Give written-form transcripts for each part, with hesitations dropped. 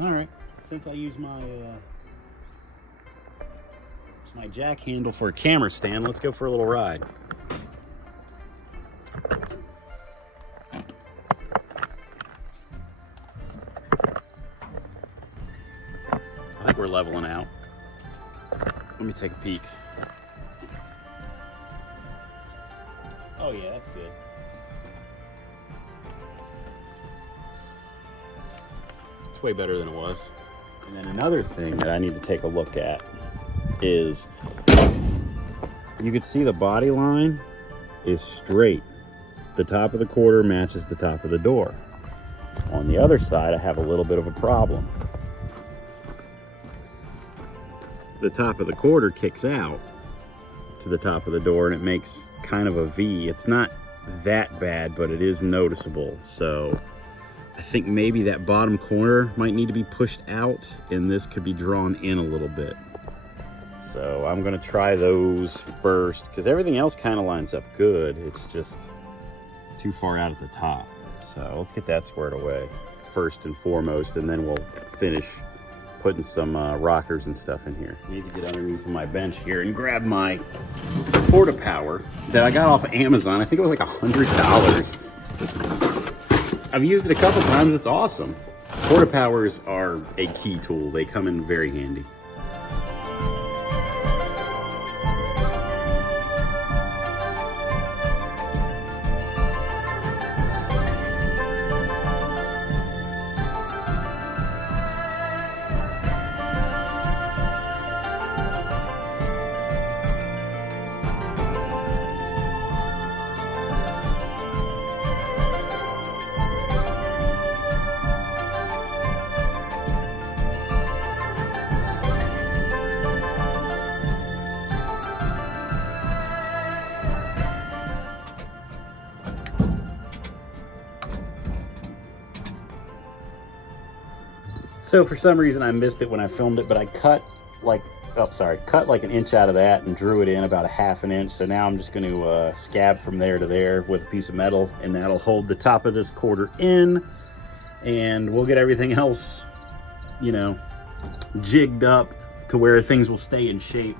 All right, since I use my jack handle for a camera stand, let's go for a little ride. I think we're leveling out. Let me take a peek. Oh yeah, that's good. It's way better than it was. And then another thing that I need to take a look at is you can see the body line is straight. The top of the quarter matches the top of the door. On the other side, I have a little bit of a problem. The top of the quarter kicks out to the top of the door and it makes kind of a V. It's not that bad, but it is noticeable. So I think maybe that bottom corner might need to be pushed out and this could be drawn in a little bit. So I'm gonna try those first because everything else kind of lines up good. It's just too far out at the top. So let's get that squared away first and foremost, and then we'll finish putting some rockers and stuff in here. I need to get underneath my bench here and grab my Porta Power that I got off of Amazon. I think it was like $100. I've used it a couple times. It's awesome. Porta Powers are a key tool. They come in very handy. So for some reason I missed it when I filmed it, but I cut like an inch out of that and drew it in about a ½ an inch. So now I'm just going to scab from there to there with a piece of metal, and that'll hold the top of this quarter in, and we'll get everything else, you know, jigged up to where things will stay in shape.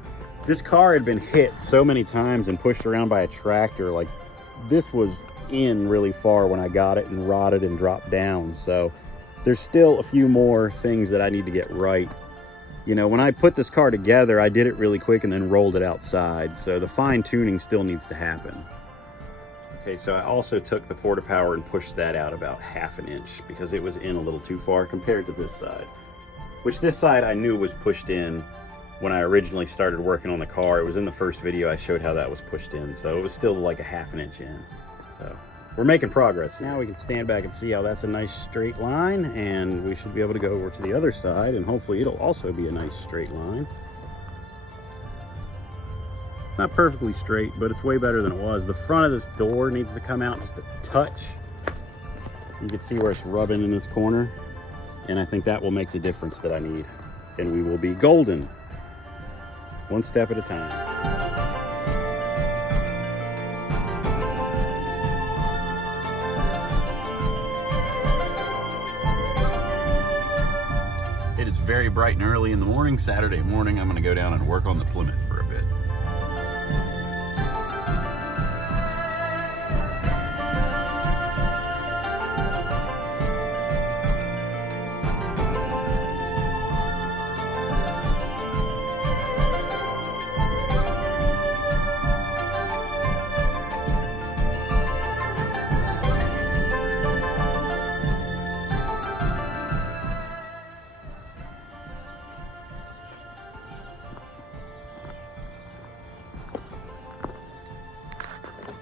This car had been hit so many times and pushed around by a tractor. Like, this was in really far when I got it and rotted and dropped down. So there's still a few more things that I need to get right. You know, when I put this car together, I did it really quick and then rolled it outside. So the fine tuning still needs to happen. Okay, so I also took the Porta Power and pushed that out about ½ an inch because it was in a little too far compared to this side. Which this side I knew was pushed in when I originally started working on the car. It was in the first video I showed how that was pushed in. So it was still like a ½ an inch in. So we're making progress. Now we can stand back and see how that's a nice straight line, and we should be able to go over to the other side and hopefully it'll also be a nice straight line. It's not perfectly straight, but it's way better than it was. The front of this door needs to come out just a touch. You can see where it's rubbing in this corner, and I think that will make the difference that I need, and we will be golden, one step at a time. It is very bright and early in the morning, Saturday morning. I'm going to go down and work on the Plymouth for a bit.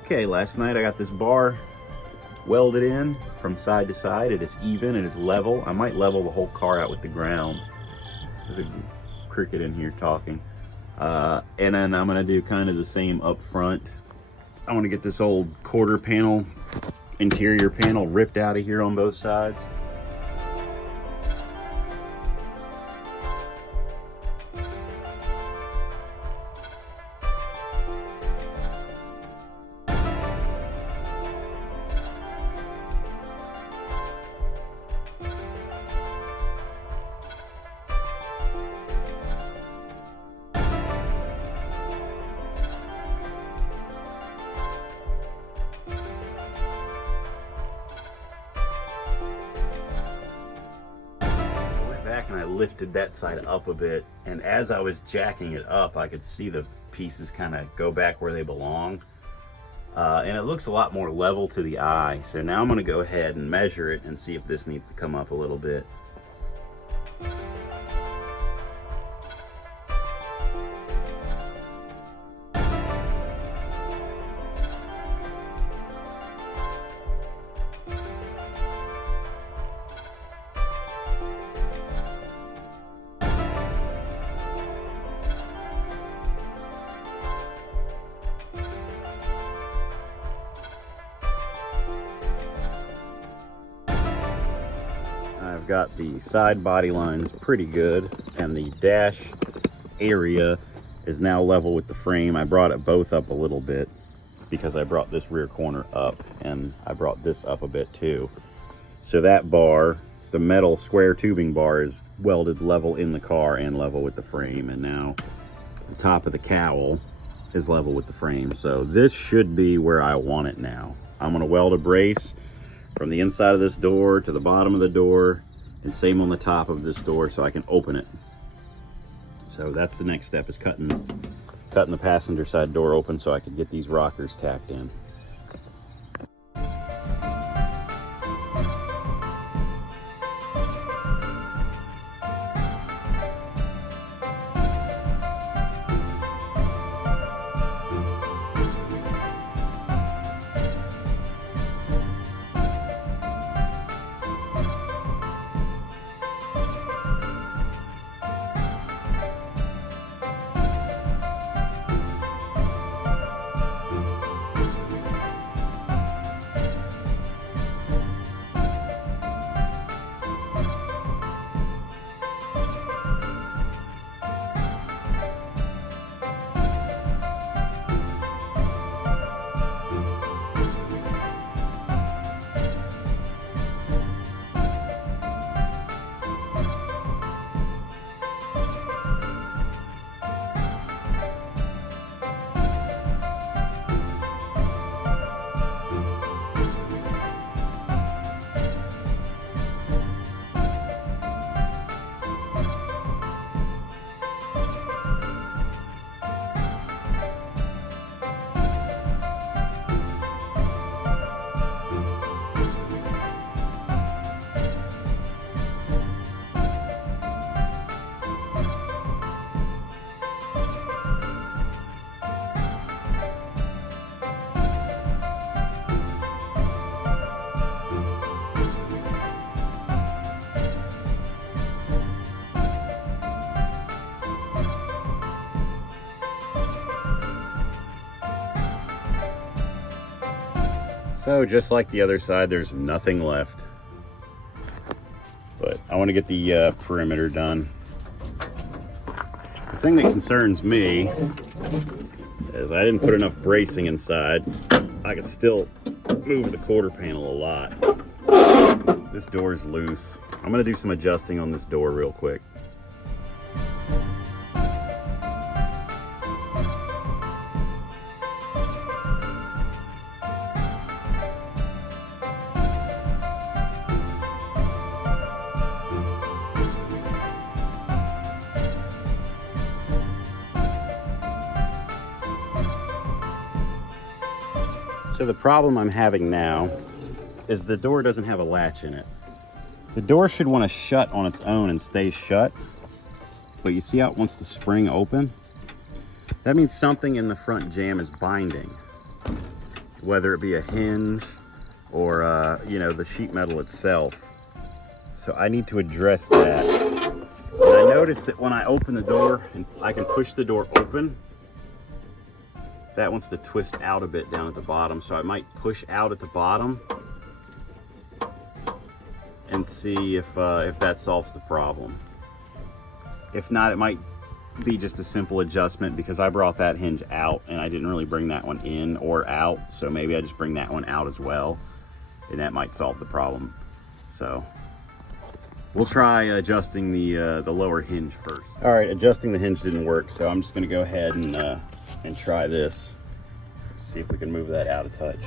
Okay, last night I got this bar welded in from side to side. It is even and it's level. I might level the whole car out with the ground. There's a cricket in here talking. And then I'm gonna do kind of the same up front. I want to get this old quarter panel, interior panel ripped out of here on both sides. back and I lifted that side up a bit, and as I was jacking it up, I could see the pieces kind of go back where they belong. And it looks a lot more level to the eye. So now I'm going to go ahead and measure it and see if this needs to come up a little bit. I've got the side body lines pretty good, and the dash area is now level with the frame. I brought it both up a little bit because I brought this rear corner up, and I brought this up a bit too. So that bar, the metal square tubing bar, is welded level in the car and level with the frame, and now the top of the cowl is level with the frame. So this should be where I want it now. I'm going to weld a brace from the inside of this door to the bottom of the door, and same on the top of this door so I can open it. So that's the next step, is cutting the passenger side door open so I can get these rockers tacked in. So just like the other side, there's nothing left. But I want to get the perimeter done. The thing that concerns me is I didn't put enough bracing inside. I could still move the quarter panel a lot. This door is loose. I'm going to do some adjusting on this door real quick. So the problem I'm having now is the door doesn't have a latch in it. The door should want to shut on its own and stay shut, but you see how it wants to spring open? That means something in the front jamb is binding, whether it be a hinge or you know, the sheet metal itself. So I need to address that. And I noticed that when I open the door and I can push the door open, that wants to twist out a bit down at the bottom, so I might push out at the bottom and see if that solves the problem. If not, it might be just a simple adjustment because I brought that hinge out and I didn't really bring that one in or out, so maybe I just bring that one out as well, and that might solve the problem. So we'll try adjusting the lower hinge first. All right, adjusting the hinge didn't work, so I'm just going to go ahead and try this. See if we can move that out a touch.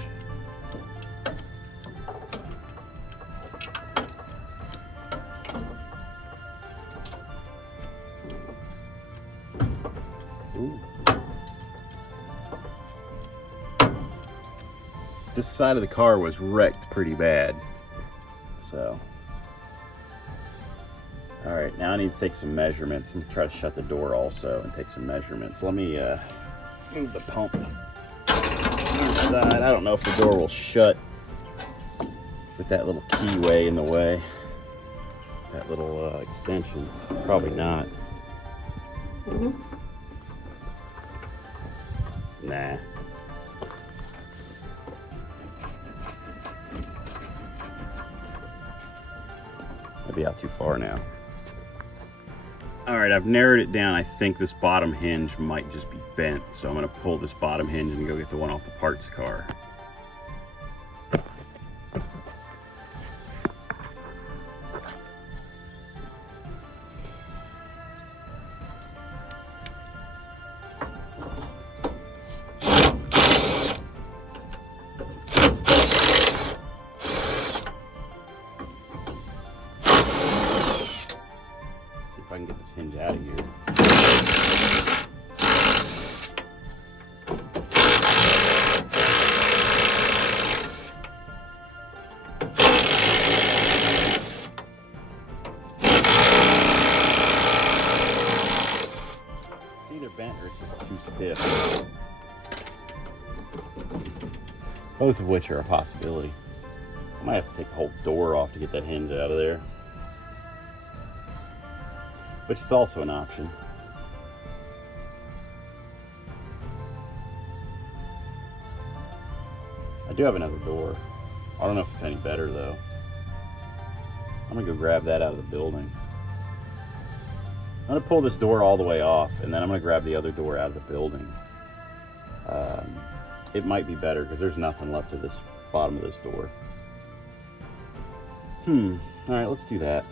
Ooh. This side of the car was wrecked pretty bad. So, all right, now I need to take some measurements. I'm gonna try to shut the door also and take some measurements. Let me move the pump inside. I don't know if the door will shut with that little keyway in the way. That little extension, probably not. Nah. I'd be out too far now. All right, I've narrowed it down. I think this bottom hinge might just be bent, so I'm gonna pull this bottom hinge and go get the one off the parts car. If I can get this hinge out of here. It's either bent or it's just too stiff. Both of which are a possibility. I might have to take the whole door off to get that hinge out of there, which is also an option. I do have another door. I don't know if it's any better though. I'm gonna go grab that out of the building. I'm gonna pull this door all the way off, and then I'm gonna grab the other door out of the building. It might be better because there's nothing left of this bottom of this door. All right, let's do that.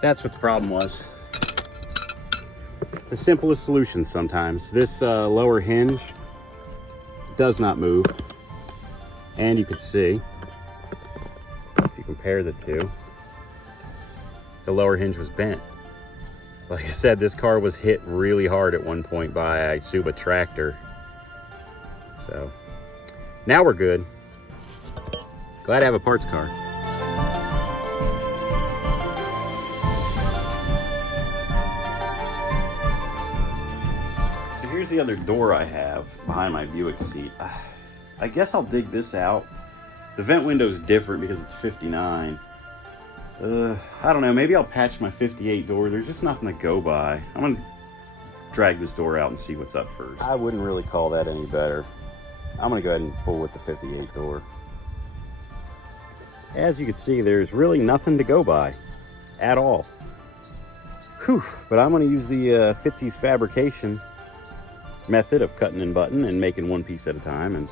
That's what the problem was. The simplest solution sometimes. This lower hinge does not move. And you can see, if you compare the two, the lower hinge was bent. Like I said, this car was hit really hard at one point by a Suba tractor. So now we're good. Glad to have a parts car. Here's the other door I have behind my Buick seat. I guess I'll dig this out. The vent window is different because it's 59. I don't know, maybe I'll patch my 58 door. There's just nothing to go by. I'm gonna drag this door out and see what's up first. I wouldn't really call that any better. I'm gonna go ahead and pull with the 58 door. As you can see, there's really nothing to go by at all. Whew, but I'm gonna use the Fitzy's Fabrication method of cutting and button and making one piece at a time, and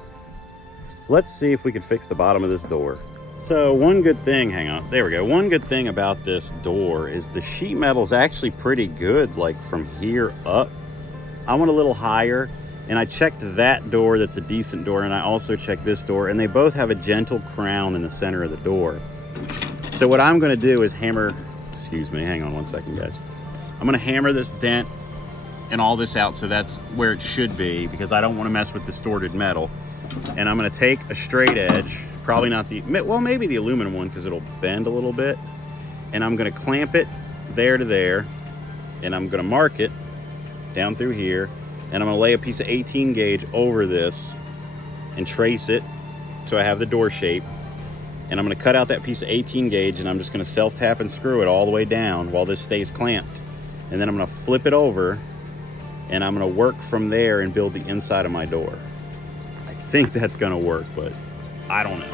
let's see if we can fix the bottom of this door. So one good thing, hang on, there we go. One good thing about this door is the sheet metal is actually pretty good, like from here up. I went a little higher, and I checked that door, that's a decent door, and I also checked this door, and they both have a gentle crown in the center of the door. So what I'm gonna do is hammer, excuse me, hang on one second guys. I'm gonna hammer this dent and all this out, so that's where it should be, because I don't want to mess with distorted metal. And I'm going to take a straight edge, probably not the, well, maybe the aluminum one because it'll bend a little bit, and I'm going to clamp it there to there, and I'm going to mark it down through here, and I'm going to lay a piece of 18 gauge over this and trace it so I have the door shape, and I'm going to cut out that piece of 18 gauge, and I'm just going to self tap and screw it all the way down while this stays clamped, and then I'm going to flip it over, and I'm gonna work from there and build the inside of my door. I think that's gonna work, but I don't know.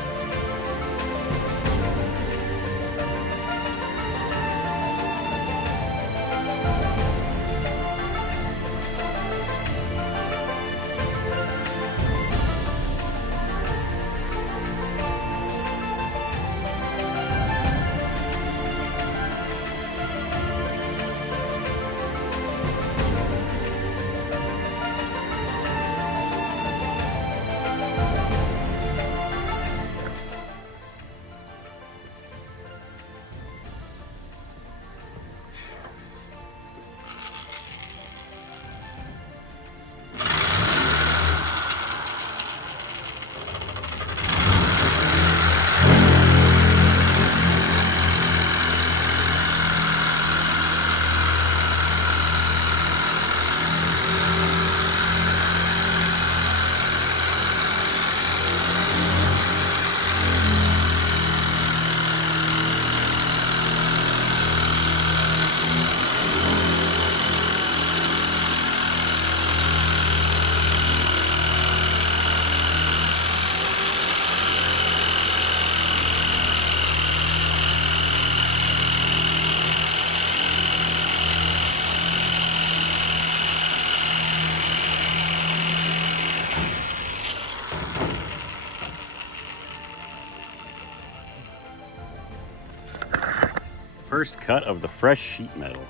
First cut of the fresh sheet metal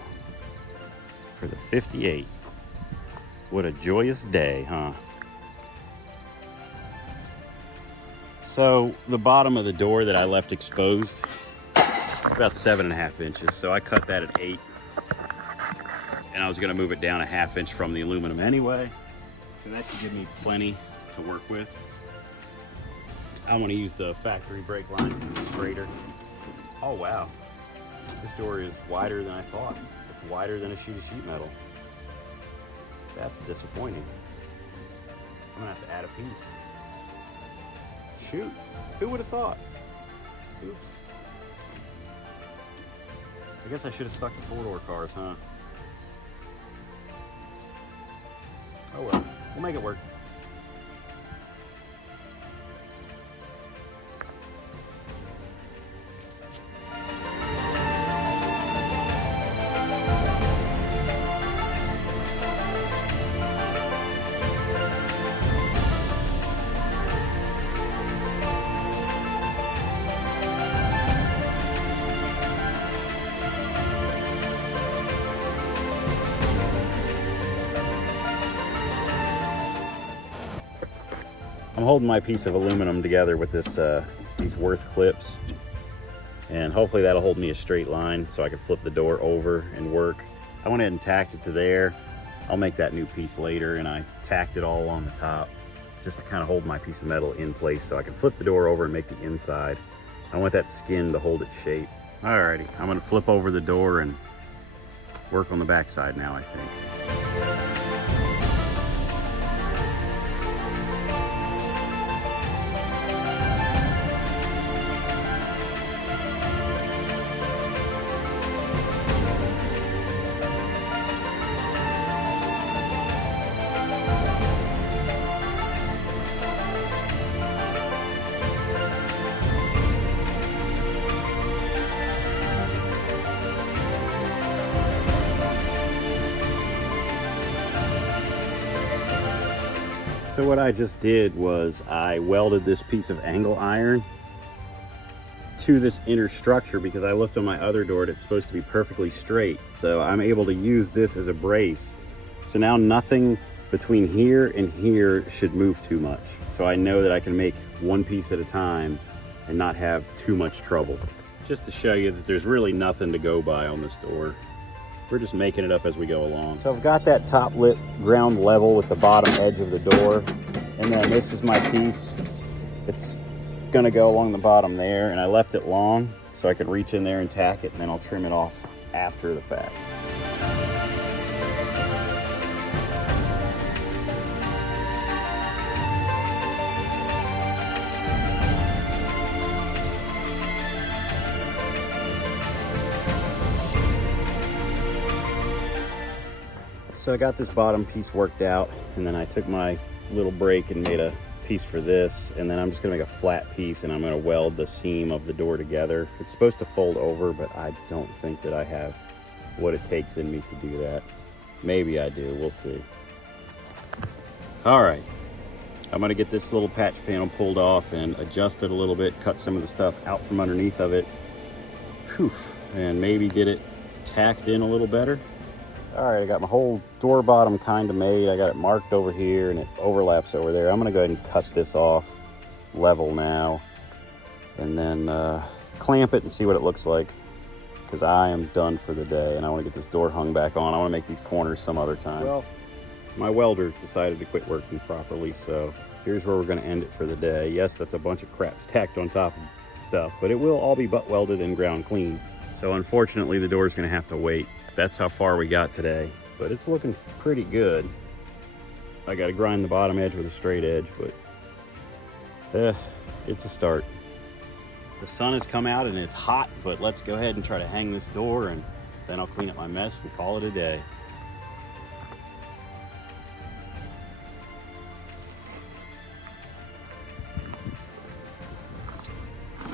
for the 58. What a joyous day, huh? So the bottom of the door that I left exposed, about 7.5 inches. So I cut that at 8. And I was gonna move it down a 1/2 inch from the aluminum anyway. So that should give me plenty to work with. I want to use the factory brake line straighter. Oh wow, this door is wider than I thought. It's wider than a sheet of sheet metal. That's disappointing. I'm gonna have to add a piece. Shoot, who would have thought? Oops. I guess I should have stuck the 4-door cars, huh? Oh well, we'll make it work. I'm holding my piece of aluminum together with this these Worth clips, and hopefully that'll hold me a straight line so I can flip the door over and work. I went ahead and tacked it to there. I'll make that new piece later, and I tacked it all on the top just to kind of hold my piece of metal in place so I can flip the door over and make the inside. I want that skin to hold its shape. Alrighty, I'm gonna flip over the door and work on the back side now, I think. So what I just did was I welded this piece of angle iron to this inner structure because I looked on my other door and it's supposed to be perfectly straight. So I'm able to use this as a brace. So now nothing between here and here should move too much. So I know that I can make one piece at a time and not have too much trouble. Just to show you that there's really nothing to go by on this door. We're just making it up as we go along. So I've got that top lip ground level with the bottom edge of the door. And then this is my piece. It's gonna go along the bottom there, and I left it long so I could reach in there and tack it, and then I'll trim it off after the fact. So I got this bottom piece worked out, and then I took my little brake and made a piece for this, and then I'm just gonna make a flat piece and I'm gonna weld the seam of the door together. It's supposed to fold over, but I don't think that I have what it takes in me to do that. Maybe I do, we'll see. All right, I'm gonna get this little patch panel pulled off and adjust it a little bit, cut some of the stuff out from underneath of it. Whew, and maybe get it tacked in a little better. All right, I got my whole door bottom kind of made. I got it marked over here and it overlaps over there. I'm gonna go ahead and cut this off level now and then clamp it and see what it looks like, because I am done for the day and I want to get this door hung back on. I want to make these corners some other time. Well, my welder decided to quit working properly, so here's where we're gonna end it for the day. Yes, that's a bunch of crap stacked on top of stuff, but it will all be butt welded and ground clean. So unfortunately, the door's gonna have to wait. That's how far we got today, but it's looking pretty good. I got to grind the bottom edge with a straight edge, but it's a start. The sun has come out and it's hot, but let's go ahead and try to hang this door, and then I'll clean up my mess and call it a day.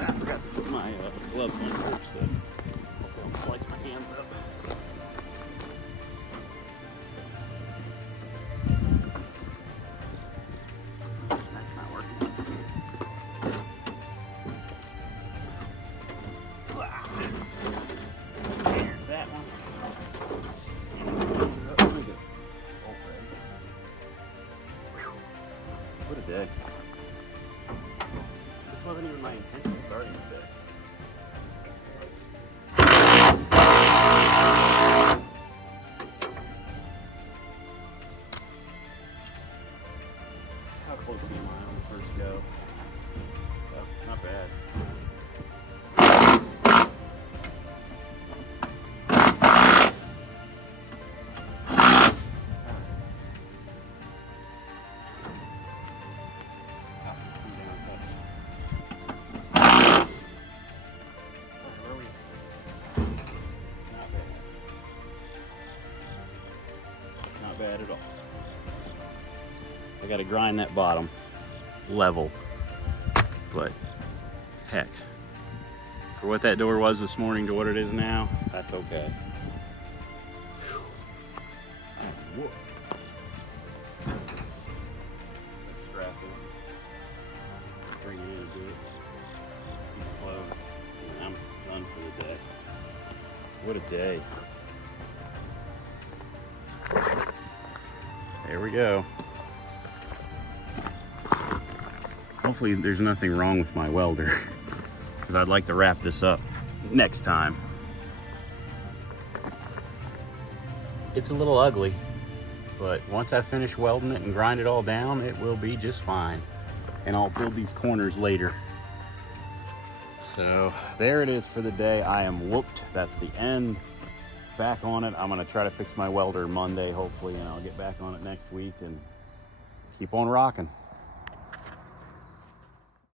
I forgot to put my gloves on first, so I'll slice my hands up. wasn't even my intention starting with this. How close am I on the first go? Oh, not bad. Not bad at all. I gotta grind that bottom level, but heck, for what that door was this morning to what it is now, that's okay. Whoa. Strap it. Bring it in a bit. Close. And I'm done for the day. What a day. There we go. Hopefully there's nothing wrong with my welder, because I'd like to wrap this up next time. It's a little ugly, but once I finish welding it and grind it all down, it will be just fine. And I'll build these corners later. So there it is for the day. I am whooped. That's the end. Back on it. I'm gonna try to fix my welder Monday, hopefully, and I'll get back on it next week and keep on rocking.